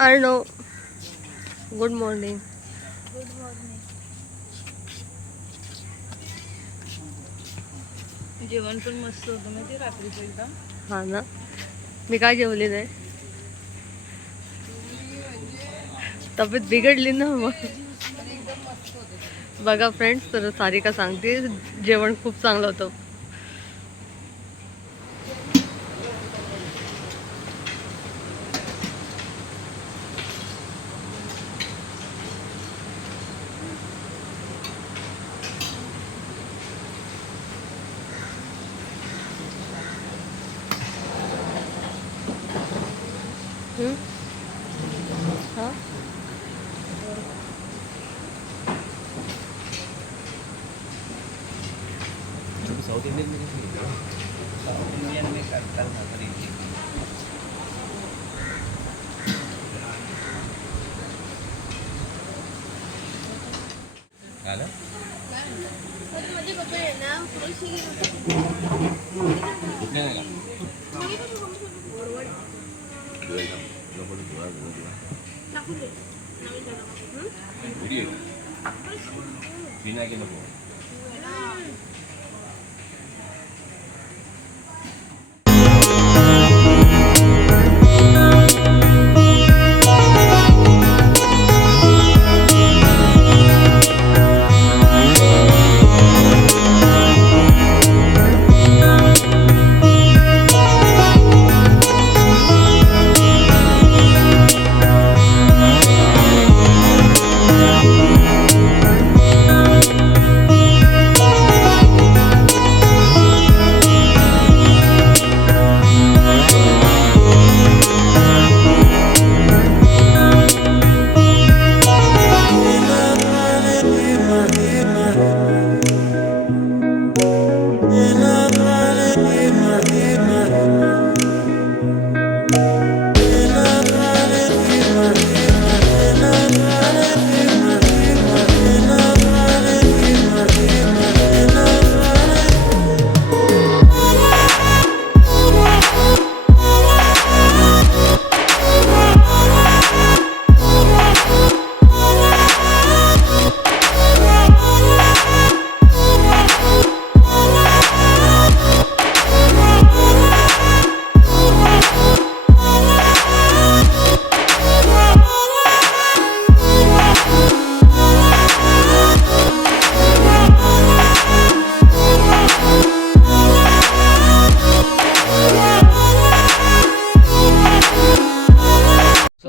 Arnav, good morning. Good morning. जेवण पण मस्त होतं माहिती रात्रीचं एकदम. हा ना, मी काय जेवले नाही. तब्येत बिघडली ना मग. बघा फ्रेंड्स, तर सारिका सांगते जेवण खूप चांगलं होतं. हाँ साउथ इंडियन में साउथ इंडियन में कल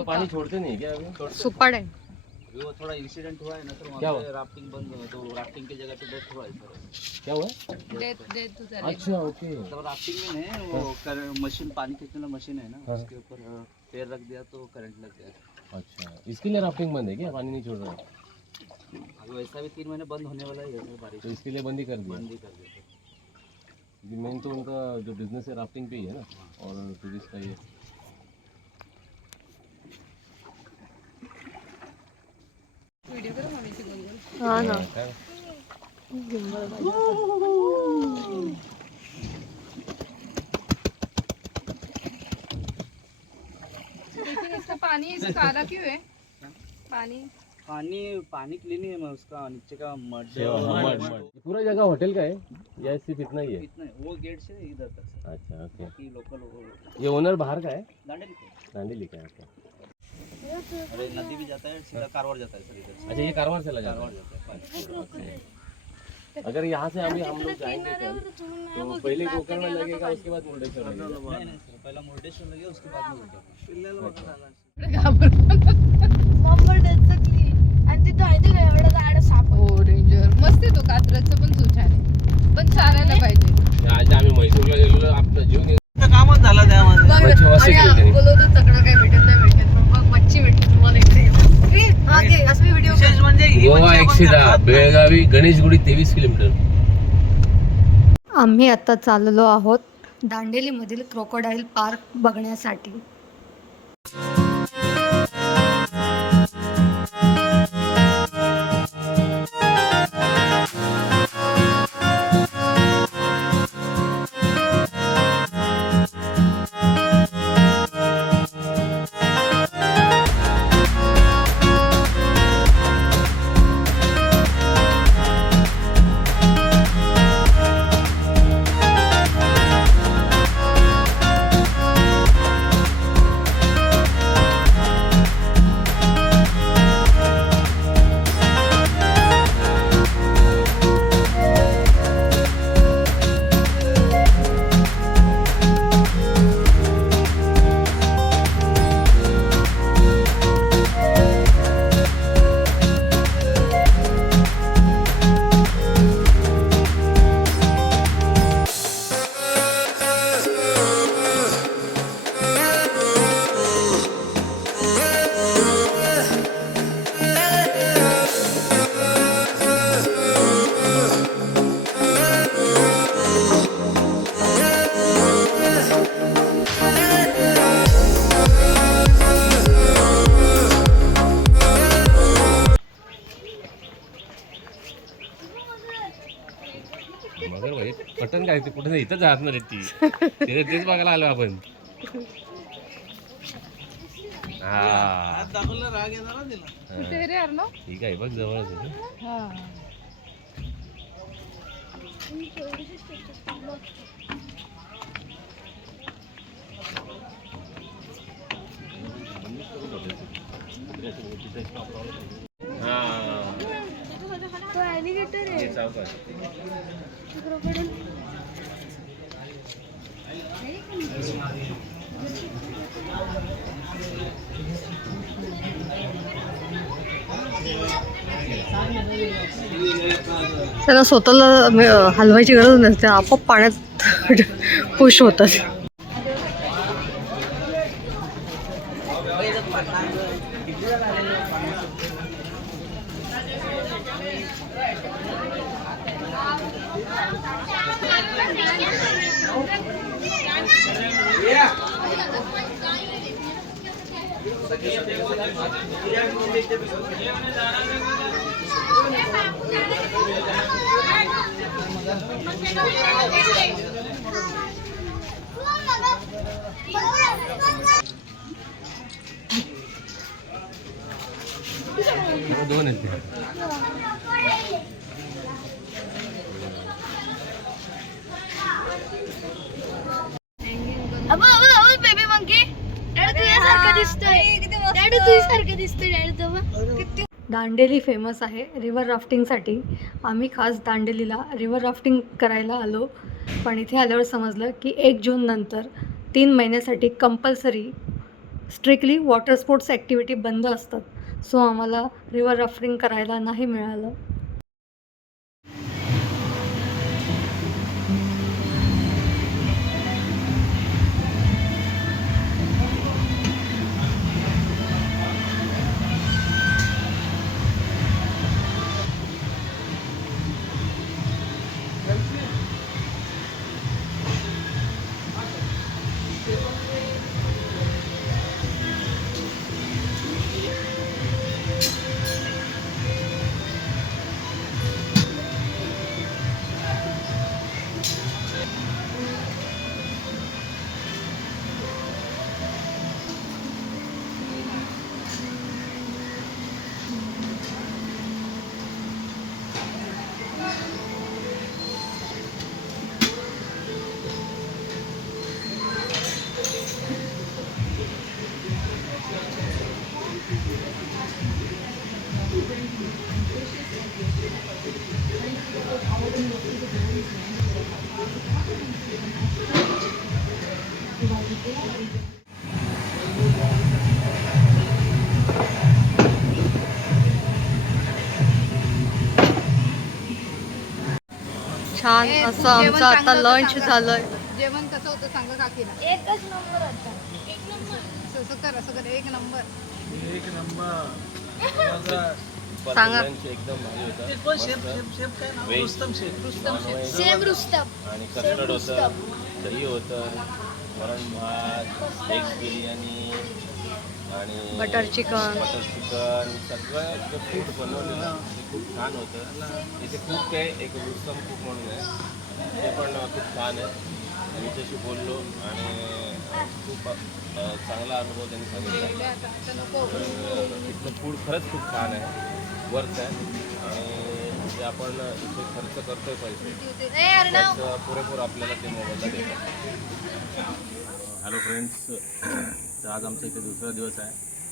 पानी छोड़ते नहीं क्या अभी? सुपाड़ है. वो थोड़ा इंसिडेंट हुआ है ना, तो क्या वहाँ हुआ? पे राफ्टिंग बंद हुआ, तो राफ्टिंग की जगह पे डेथ हुआ है सर. क्या हुआ? डेथ अच्छा, ओके. मतलब राफ्टिंग में नहीं, वो मशीन, पानी खींचने वाला मशीन है ना, हाँ. उसके ऊपर पैर रख दिया तो करंट लग गया. अच्छा, इसके लिए राफ्टिंग बंद है क्या? पानी नहीं छोड़ रहा है? अभी वैसा भी 3 महीने बंद होने वाला ही है सर, बारिश तो इसके लिए बंद ही कर दिया. बंद ही कर दिया. मेन तो उनका जो बिजनेस है राफ्टिंग पे ही है ना, और टूरिस्ट का ये. हाँ ना. काय? लेकिन इसका पानी ऐसे काला क्यों है? पानी पानी क्लीन ही है, मैं उसका नीचे का मड पूरा जगह होटल का है या सिर्फ इतना ही है? इतना है, वो गेट से इधर तक सर. अच्छा, ओके. बाकी लोकल ये ओनर बाहर का है? दांडेली को. दांडेली का है. अच्छा. अरे नदी भी जाता है, सीधा कारवार जाता है सर इधर से. अच्छा, ये कारवार चला जाता कारवार है. जाता है पानी. ओके. अगर यहाँ से अभी हम लोग जाएंगे कल, तो पहले गोकर्ण में लगेगा, उसके बाद मुर्डेश्वर लगेगा. नहीं नहीं सर, पहला मुर्डेश्वर लगे, उसके बाद में आणि तिथं आहे ते एवढं झाड साप. हो डेंजर. मस्त आहे तो कात्रजचं पण छान आहे, पण चालायला पाहिजे. आज आम्ही म्हैसूरला गेलो, आपला जीव कामच झालं त्यामध्ये. बोलवतो तकडं काही भेटत नाही, भेटत मग मच्छी भेटली तुम्हाला इकडे. हा घे, असं मी व्हिडिओ. विशेष म्हणजे गोवा 110, बेळगावी गणेशगुडी 23 किलोमीटर. आम्ही आता चाललो आहोत दांडेलीमधील क्रोकोडाईल पार्क बघण्यासाठी. पटन काय ते कुठे नाही इथंच राहणार आहे ती तेच बघायला आलो आपण. हा कुठे रे अर्णव? ठीक आहे बघ जवळच आहे. हा. तो ॲलिगेटर आहे. त्यांना स्वतःला हलवायची गरज नसते, आपोआप पाण्यात पुश होतात. दोन आहेत ते. बेबी मंकी तुझ्यासारखं दिसतोय. डॅडू तुझ्यासारखं दिसतोय डॅडू. दांडेली फेमस आहे रिव्हर राफ्टिंगसाठी. आम्ही खास दांडेलीला रिव्हर राफ्टिंग करायला आलो, पण इथे आल्यावर समजलं की 1 जून नंतर 3 महिन्यासाठी compulsory strictly water sports activity बंद असतात. सो आम्हाला रिव्हर राफ्टिंग करायला नाही मिळालं. छान असं आमचं आता लंच झालंय. जेवण कसं होतं सांगा काकीला. एकच नंबर होता. असं कर 1 नंबर. सांगा. लंच एकदम भारी होता. Veg, non veg same Rustam. आणि कस्टर्ड होतं, दही होतं, वरण भात, एग बिर्याणी आणि बटर चिकन. सगळं जे फूड बनवलेलं ते खूप छान होतं. इथे खूप आहे, एक रुस्तम खूप म्हणून आहे, ते पण खूप छान आहे. त्यांच्याशी बोललो आणि खूप चांगला अनुभव त्यांनी सांगितला. इथलं फूड खरंच खूप छान आहे, वर्थ आहे. आणि जे आपण इथे खर्च करतोय पैसे त्याचं पुरेपूर आपल्याला ते मोबदला देतात. हॅलो फ्रेंड्स, तर आज आमचा इथे दुसरा दिवस आहे.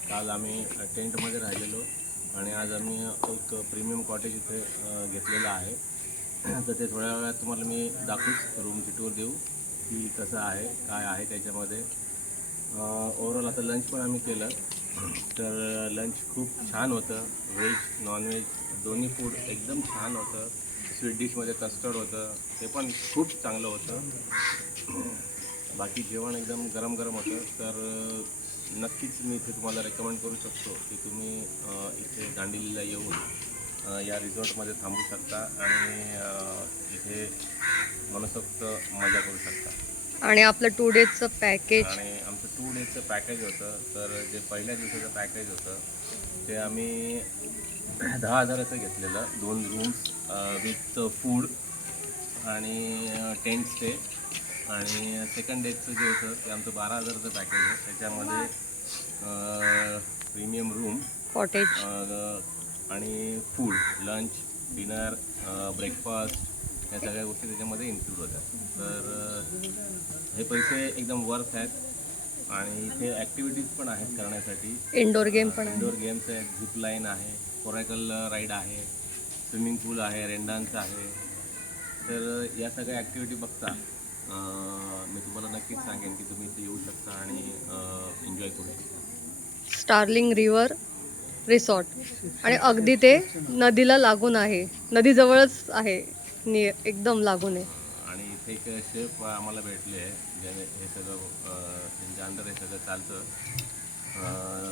काल आम्ही टेंटमध्ये राहिलेलो आणि आज आम्ही एक प्रीमियम कॉटेज इथे घेतलेलं आहे. तर ते थोड्या वेळात तुम्हाला मी दाखवूच, रूम टूर देऊ की कसं आहे, काय आहे त्याच्यामध्ये. ओव्हरऑल आता लंच पण आम्ही केलं, तर लंच खूप छान होतं. व्हेज, नॉनव्हेज दोन्ही फूड एकदम छान होतं. स्वीट डिशमध्ये कस्टर्ड होतं, ते पण खूप चांगलं होतं. बाकी जेवण एकदम गरम गरम होतं. तर नक्कीच मी इथे तुम्हाला रेकमेंड करू शकतो की तुम्ही इथे दांडेलीला येऊन या रिसॉर्टमध्ये थांबू शकता आणि इथे मनसोक्त मजा करू शकता. आणि आपलं 2 डेजचं पॅकेज. आणि आमचं 2 डेजचं पॅकेज होतं. तर जे पहिल्या दिवसाचं पॅकेज होतं ते आम्ही 10,000चं घेतलेलं. 2 रूम्स विथ फूड आणि टेंट स्टे आणि सेकंड डेचं जे होतं ते आमचं 12,000चं पॅकेज आहे. त्याच्यामध्ये प्रीमियम रूम कॉटेज आणि फूड, लंच, डिनर, ब्रेकफास्ट या सगळ्या गोष्टी त्याच्यामध्ये इन्क्लूड होत्या. तर हे पैसे एकदम वर्थ आहेत आणि इथे ॲक्टिव्हिटीज पण आहेत करण्यासाठी. इंडोर गेम पण आहे. इंडोर गेम्स आहेत, झिप लाईन आहे, कोरायकल राईड आहे, स्विमिंग पूल आहे, रेन डान्स आहे. तर या सगळ्या ॲक्टिव्हिटी बघता मी तुम्हाला नक्कीच सांगेन की तुम्ही इथे येऊ शकता आणि एन्जॉय करू शकता. स्टार्लिंग रिव्हर रिसॉर्ट आणि अगदी ते नदीला लागून आहे, नदीजवळच आहे, एकदम लागून आहे. आणि इथे एक शेफ आम्हाला भेटले ज्याने हे सगळं त्यांच्या अंडर हे सगळं चालतं,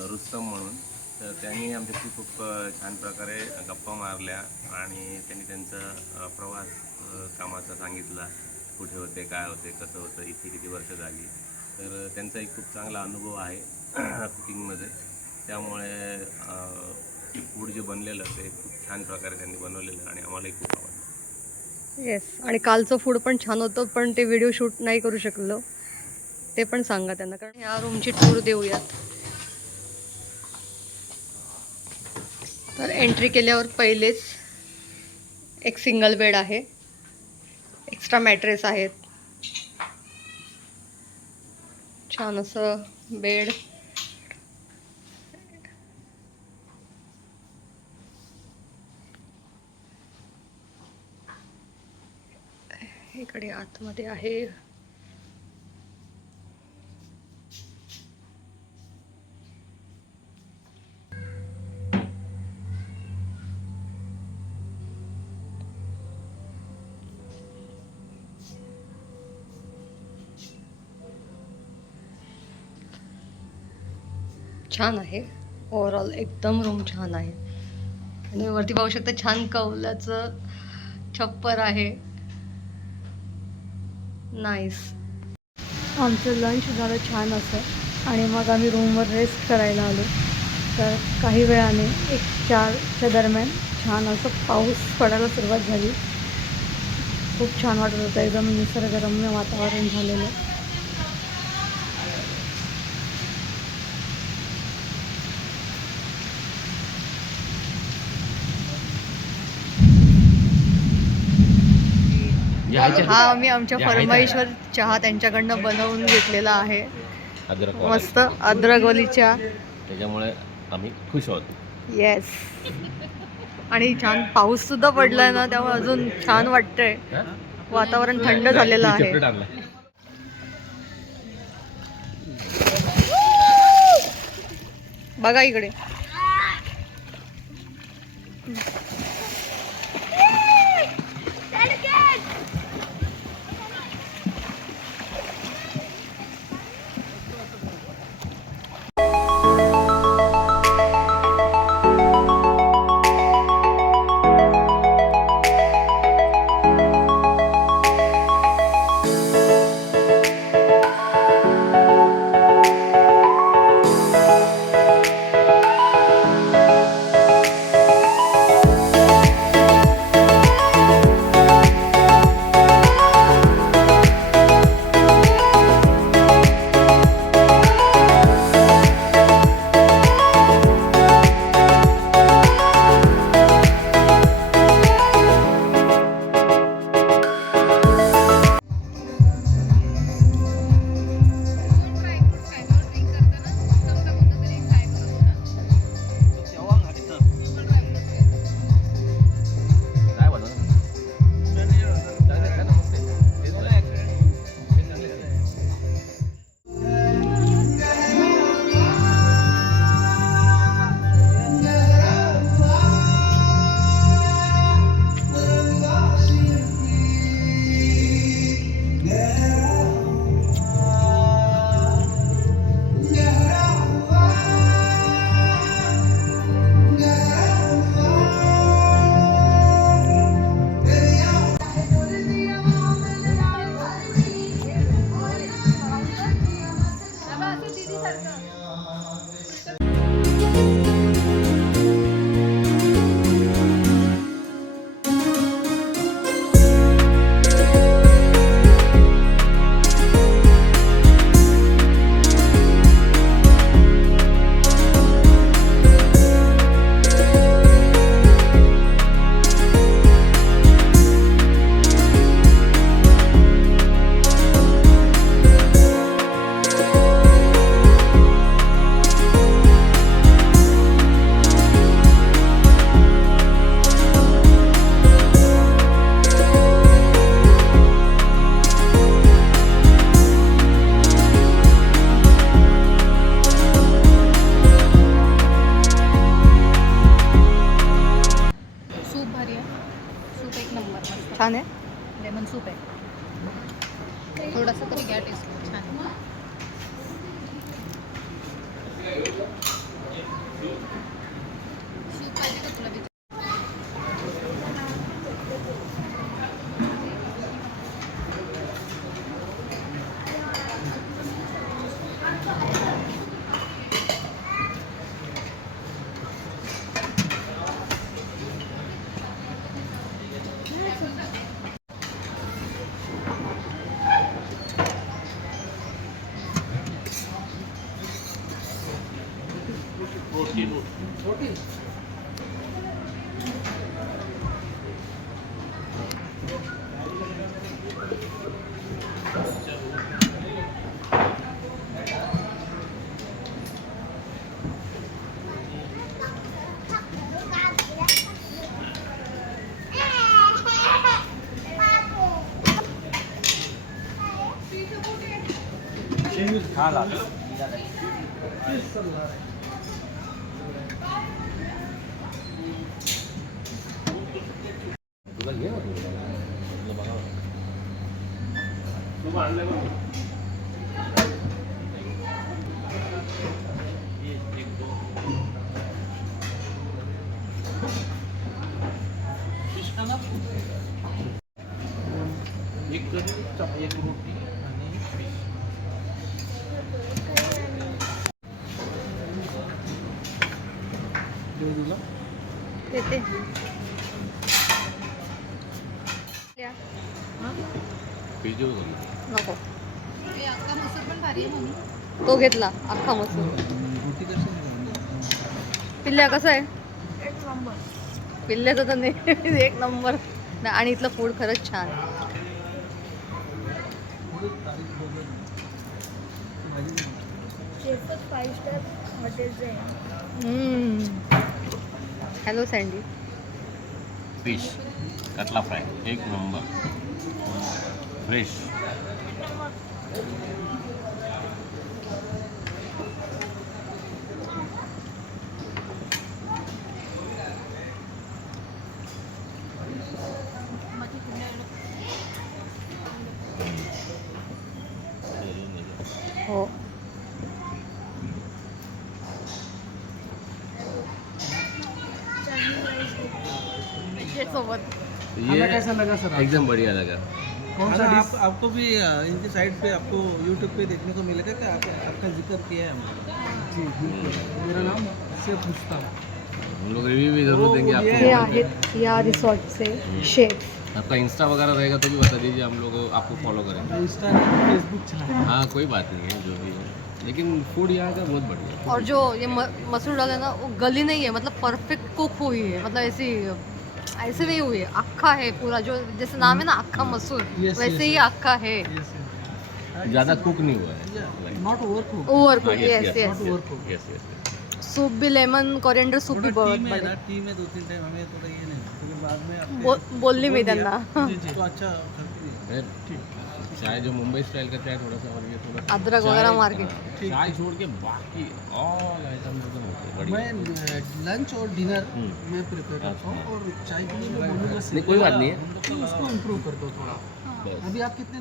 रुस्तम म्हणून. तर त्यांनी आमच्याशी खूप छान प्रकारे गप्पा मारल्या आणि त्यांनी त्यांचा प्रवास कामाचा सांगितला, कुठे होते, काय होते, कसं होतं, इथे किती वर्ष झाली. तर त्यांचा एक खूप चांगला अनुभव आहे कुकिंगमध्ये. त्यामुळे फूड जे बनलेलं ते खूप छान प्रकारे त्यांनी बनवलेलं आणि आम्हालाही खूप आवडलं. येस, आणि कालचं फूड पण छान होतं, पण ते व्हिडिओ शूट नाही करू शकलो. ते पण सांगा त्यांना, कारण या रूमची टूर देऊयात. तर एंट्री केल्यावर पहिलेच एक सिंगल बेड आहे, एक्स्ट्रा मॅट्रेस आहेत, छान असं बेड. इकडे आतमध्ये आहे छान आहे. ओव्हरऑल एकदम रूम छान आहे. आणि वरती पाहू शकता छान कौलाचं छप्पर आहे. नाईस. आमचं लंच झालं छान असं आणि मग आम्ही रूमवर रेस्ट करायला आलो. तर काही वेळाने 1-4च्या दरम्यान छान असं पाऊस पडायला सुरुवात झाली. खूप छान वाटत होतं, एकदम निसर्गरम्य वातावरण झालेलं. हा आम्ही आमच्या फरमाईशवर चहा त्यांच्याकडनं बनवून घेतलेला आहे, मस्त अद्रकवाली चहा. त्याच्यामुळे आम्ही खुश आहोत. येस. आणि छान पाऊस सुद्धा पडलाय ना, त्यामुळे अजून छान वाटतंय, वातावरण थंड झालेलं आहे. बघा इकडे. भारी आहे. सूप एक नंबर मस्त. छान आहे. लेमन सूप आहे. थोडासा तरी घ्या टेस्ट. छान. सूप पाहिजे का तुला? हाँ ला तुला घे ना तुला बघा तू आणलं बघ. एक करी एक रोटी आणि fish. देऊ तुला येते. फिश देऊ का? नको, हे अक्का मसूर पण भारी आहे मम्मी. तो घेतला अख्खा मसूर. रोटी कशी पिल्ल्या कसं आहे? पिल्ल्याचं तर नाही एक नंबर. आणि इथलं फूड खरंच छान आहे. Hello sandy. फिश कटला फ्राय एक नंबर फ्रेश. हो, सोबत. हमें कैसा लगा सर? एकदम बढ़िया लगा. कौन सा डिश आपको भी इनकी साइड पे आपको यूट्यूब पे देखने को मिलेगा क्या? आपका जिक्र किया है हमने. जी बिल्कुल. मेरा नाम शेफ मुश्ताक. हम लोग रिव्यू भी जरूर देंगे हे आपको. आहेत या रिसॉर्टचे शेफ. आपका इंस्टा वगैरह रहेगा तो भी बता दीजिए, हम लोग आपको फॉलो करेंगे. इंस्टा फेसबुक चला. हाँ कोई बात नहीं है, जो भी है, लेकिन फूड यहाँ का बहुत बढ़िया है. और जो ये मसूर डाल है ना, वो गली नहीं है, मतलब परफेक्ट कुक हुई है. मतलब ऐसे नहीं हुई है, अक्खा है पूरा. जो जैसे नाम है ना अक्खा मसूर, Yes, वैसे yes, ही yes. अक्खा है. ज़्यादा कुक नहीं हुआ है. Not overcook. Overcook. हाँ, yes yes. Not overcooked. yes, yes. Soup भी लेमन कोरिएंडर सूप भी थोड़ा बहुत टी में बड़े. ना, टी में 2-3 टाइम हमें थोड़ा ये नहीं, क्योंकि बाद में आपने बोलली मी बोल दिया. त्यांना. जी जी तो अच्छा करती है. फिर चाय जो मुंबई स्टाइल का चाय थोड़ा सा, और ये थोड़ा अदरक चाय- वगैरह मार के. हाँ, चाय छोड़ के बाकी ऑल आइटम एकदम होते हैं बढ़िया. मैं लंच और डिनर हम्म. में प्रिपेयर करता हूँ, और चाय के लिए मैं बोलूँगा नहीं कोई बात नहीं है. कि उसको इम्प्रूव कर दो थोड़ा. बस. अभी आप कितने